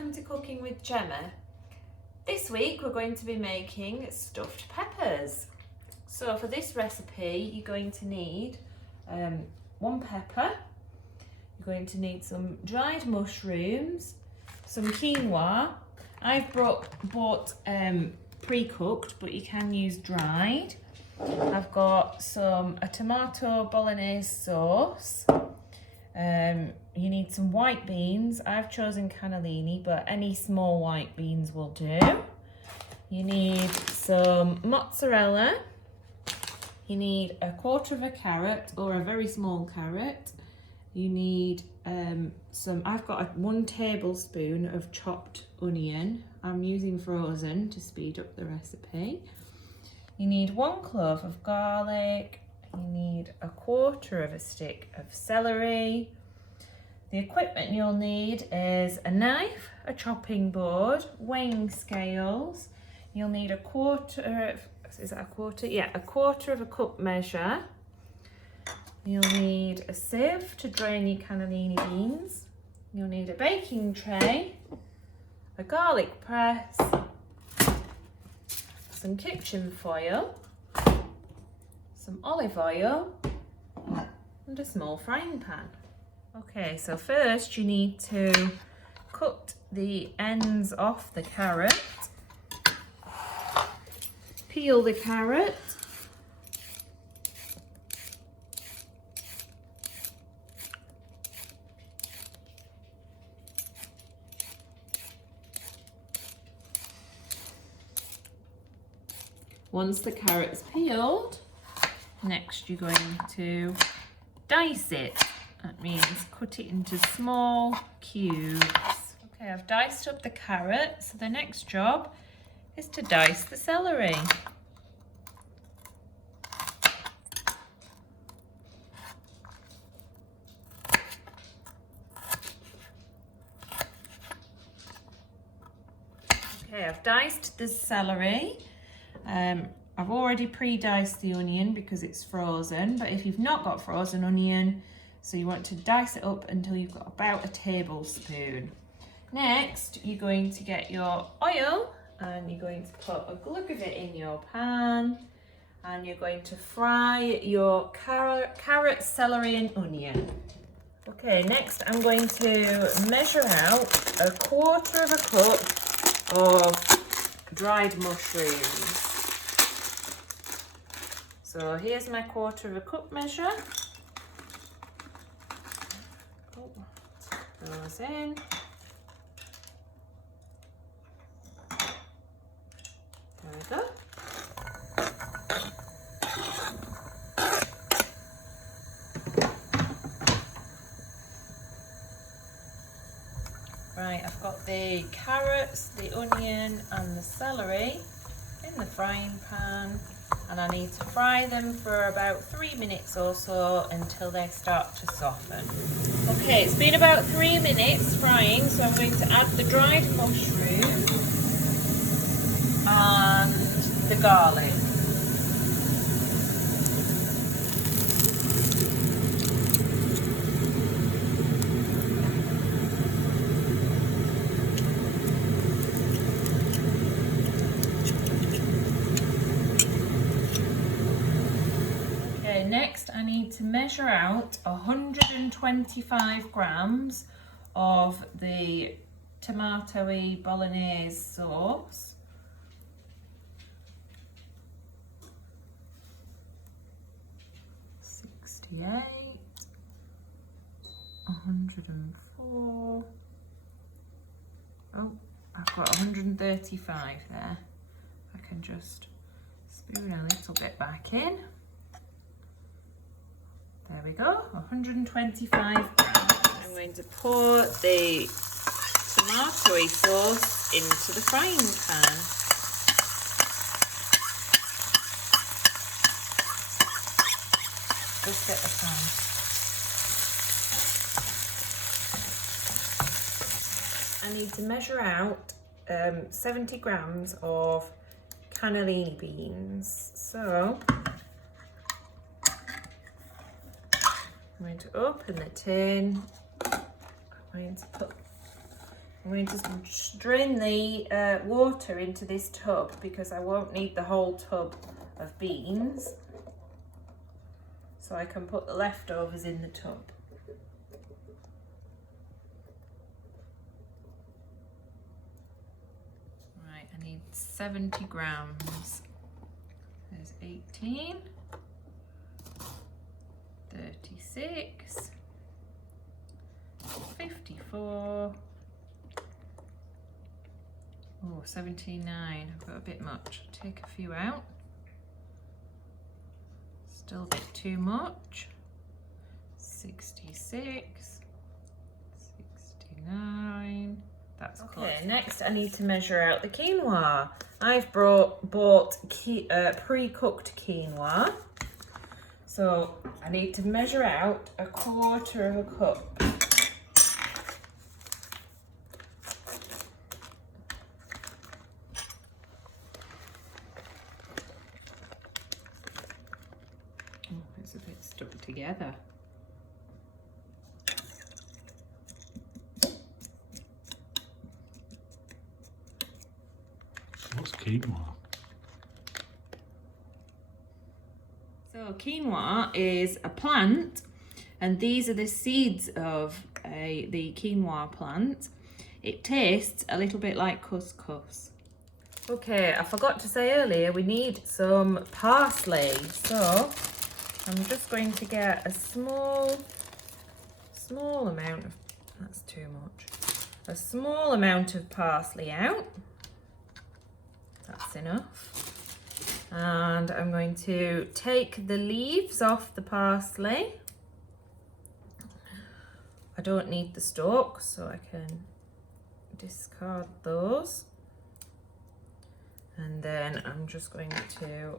welcome to Cooking with Gemma. This week we're going to be making stuffed peppers. So for this recipe you're going to need one pepper, you're going to need some dried mushrooms, some quinoa. I've bought pre-cooked, but you can use dried. I've got a tomato bolognese sauce. You need some white beans. I've chosen cannellini, but any small white beans will do. You need some mozzarella. You need a quarter of a carrot or a very small carrot. You need I've got 1 tablespoon of chopped onion. I'm using frozen to speed up the recipe. You need 1 clove of garlic. You need a quarter of a stick of celery. The equipment you'll need is a knife, a chopping board, weighing scales. You'll need a quarter of a cup measure. You'll need a sieve to drain your cannellini beans. You'll need a baking tray, a garlic press, some kitchen foil, some olive oil, and a small frying pan. Okay, so first you need to cut the ends off the carrot, peel the carrot, once the carrot's peeled, next you're going to dice it. That means cut it into small cubes. Okay, I've diced up the carrot, so the next job is to dice the celery. Okay, I've diced the celery. I've already pre-diced the onion because it's frozen, but if you've not got frozen onion, so you want to dice it up until you've got about a tablespoon. Next, you're going to get your oil and you're going to put a glug of it in your pan, and you're going to fry your carrot, celery and onion. Okay, next I'm going to measure out a quarter of a cup of dried mushrooms. So here's my quarter of a cup measure. Those in. There we go. Right, I've got the carrots, the onion and the celery in the frying pan, and I need to fry them for about 3 minutes or so until they start to soften. Okay, it's been about 3 minutes frying, so I'm going to add the dried mushroom and the garlic. Next, I need to measure out 125 grams of the tomatoey bolognese sauce. $68, 104. Oh, I've got 135 there. I can just spoon a little bit back in. There we go, 125 grams. I'm going to pour the tomatoey sauce into the frying pan. Just get the pan. I need to measure out 70 grams of cannellini beans. So I'm going to open the tin. I'm going to put I'm going to drain the water into this tub because I won't need the whole tub of beans. So I can put the leftovers in the tub. Right, I need 70 grams. There's 18, 36, 54, oh, 79, I've got a bit much. Take a few out. Still a bit too much. 66, 69. That's close. Okay, next I need to measure out the quinoa. I've bought pre-cooked quinoa. So I need to measure out 1/4 cup. Oh, it's a bit stuck together. What's quinoa? So quinoa is a plant, and these are the seeds of the quinoa plant. It tastes a little bit like couscous. Okay, I forgot to say earlier, we need some parsley. So I'm just going to get a small amount of, that's too much, a small amount of parsley out. That's enough. And I'm going to take the leaves off the parsley. I don't need the stalks, so I can discard those. And then I'm just going to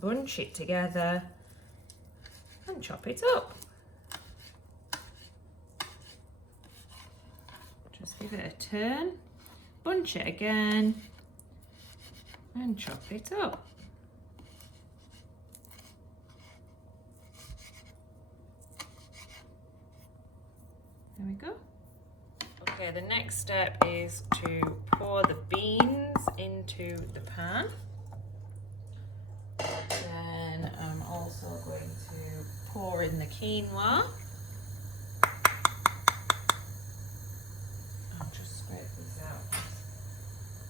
bunch it together and chop it up. Just give it a turn, bunch it again, and chop it up. There we go. Okay, the next step is to pour the beans into the pan. Then I'm also going to pour in the quinoa. I'll just scrape these out.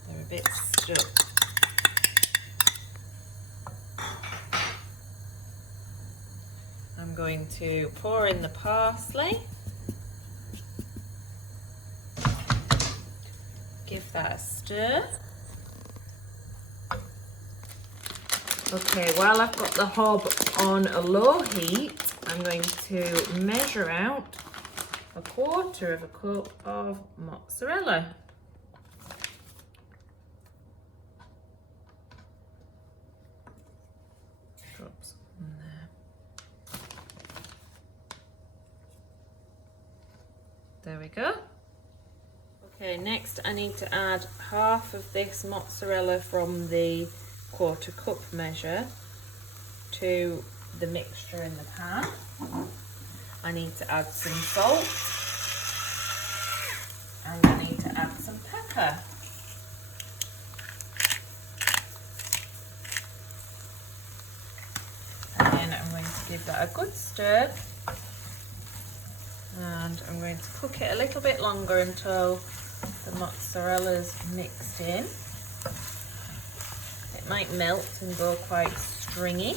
They're a bit stuck. I'm going to pour in the parsley. Give that a stir. Okay, while I've got the hob on a low heat, I'm going to measure out 1/4 cup of mozzarella. Drop some in there. There we go. Okay, next I need to add half of this mozzarella from the 1/4 cup measure to the mixture in the pan. I need to add some salt and I need to add some pepper. And then I'm going to give that a good stir. And I'm going to cook it a little bit longer until the mozzarella's mixed in. It might melt and go quite stringy.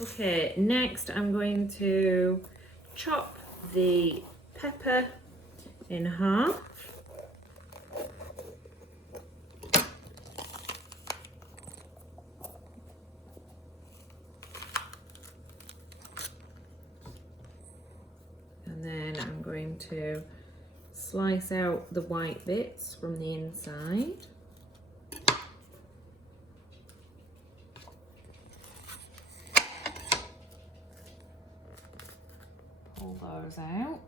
Okay, next I'm going to chop the pepper in half. And then I'm going to slice out the white bits from the inside. Pull those out.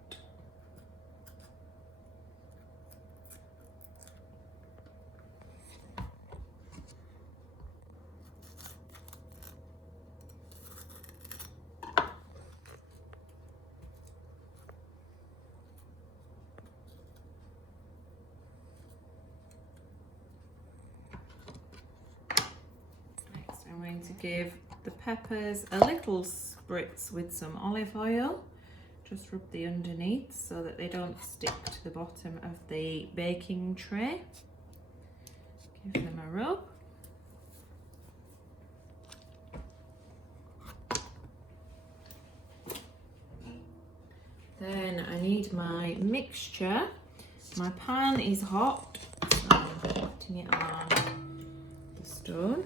give the peppers a little spritz with some olive oil. Just rub the underneath so that they don't stick to the bottom of the baking tray. Give them a rub. Then I need my mixture. My pan is hot, so I'm putting it on the stove.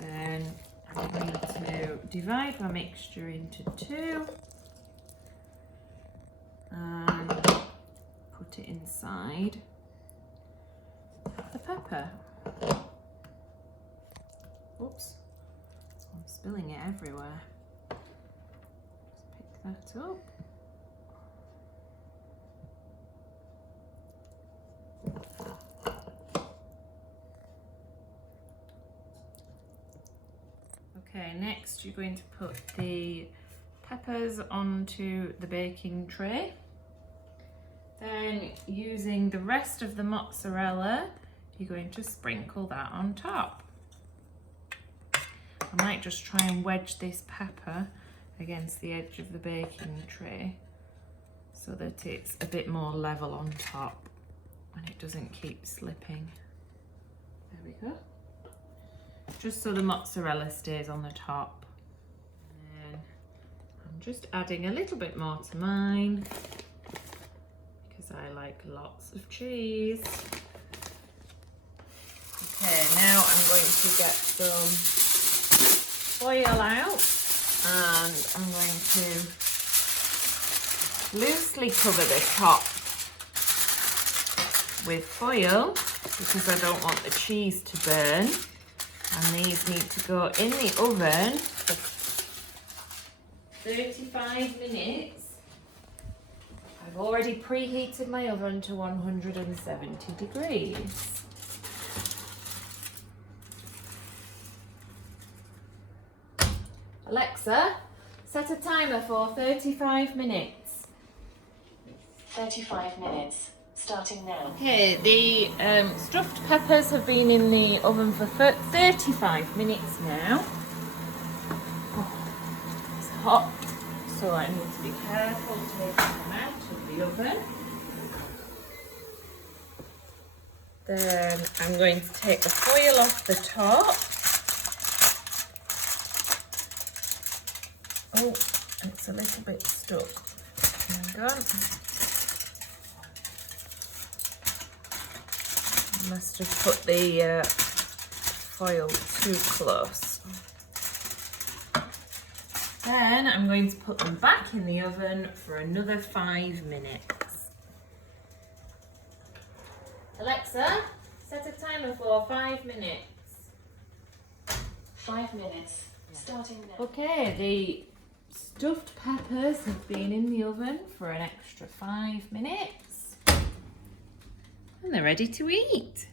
Then I'm going to divide my mixture into two and put it inside the pepper. Oops, I'm spilling it everywhere. Just pick that up. Okay, next you're going to put the peppers onto the baking tray. Then using the rest of the mozzarella, you're going to sprinkle that on top. I might just try and wedge this pepper against the edge of the baking tray so that it's a bit more level on top and it doesn't keep slipping. There we go. Just so the mozzarella stays on the top. And then I'm just adding a little bit more to mine because I like lots of cheese. Okay, now I'm going to get some foil out and I'm going to loosely cover the top with foil because I don't want the cheese to burn. And these need to go in the oven for 35 minutes. I've already preheated my oven to 170 degrees. Alexa, set a timer for 35 minutes. 35 minutes. Starting now. Okay, the stuffed peppers have been in the oven for 35 minutes now. Oh, it's hot, so I need to be careful taking them out of the oven. Then I'm going to take the foil off the top. Oh, it's a little bit stuck. Hang on. Must have put the foil too close. Then I'm going to put them back in the oven for another 5 minutes. Alexa, set a timer for 5 minutes. 5 minutes. Starting now. Okay, the stuffed peppers have been in the oven for an extra 5 minutes. And they're ready to eat.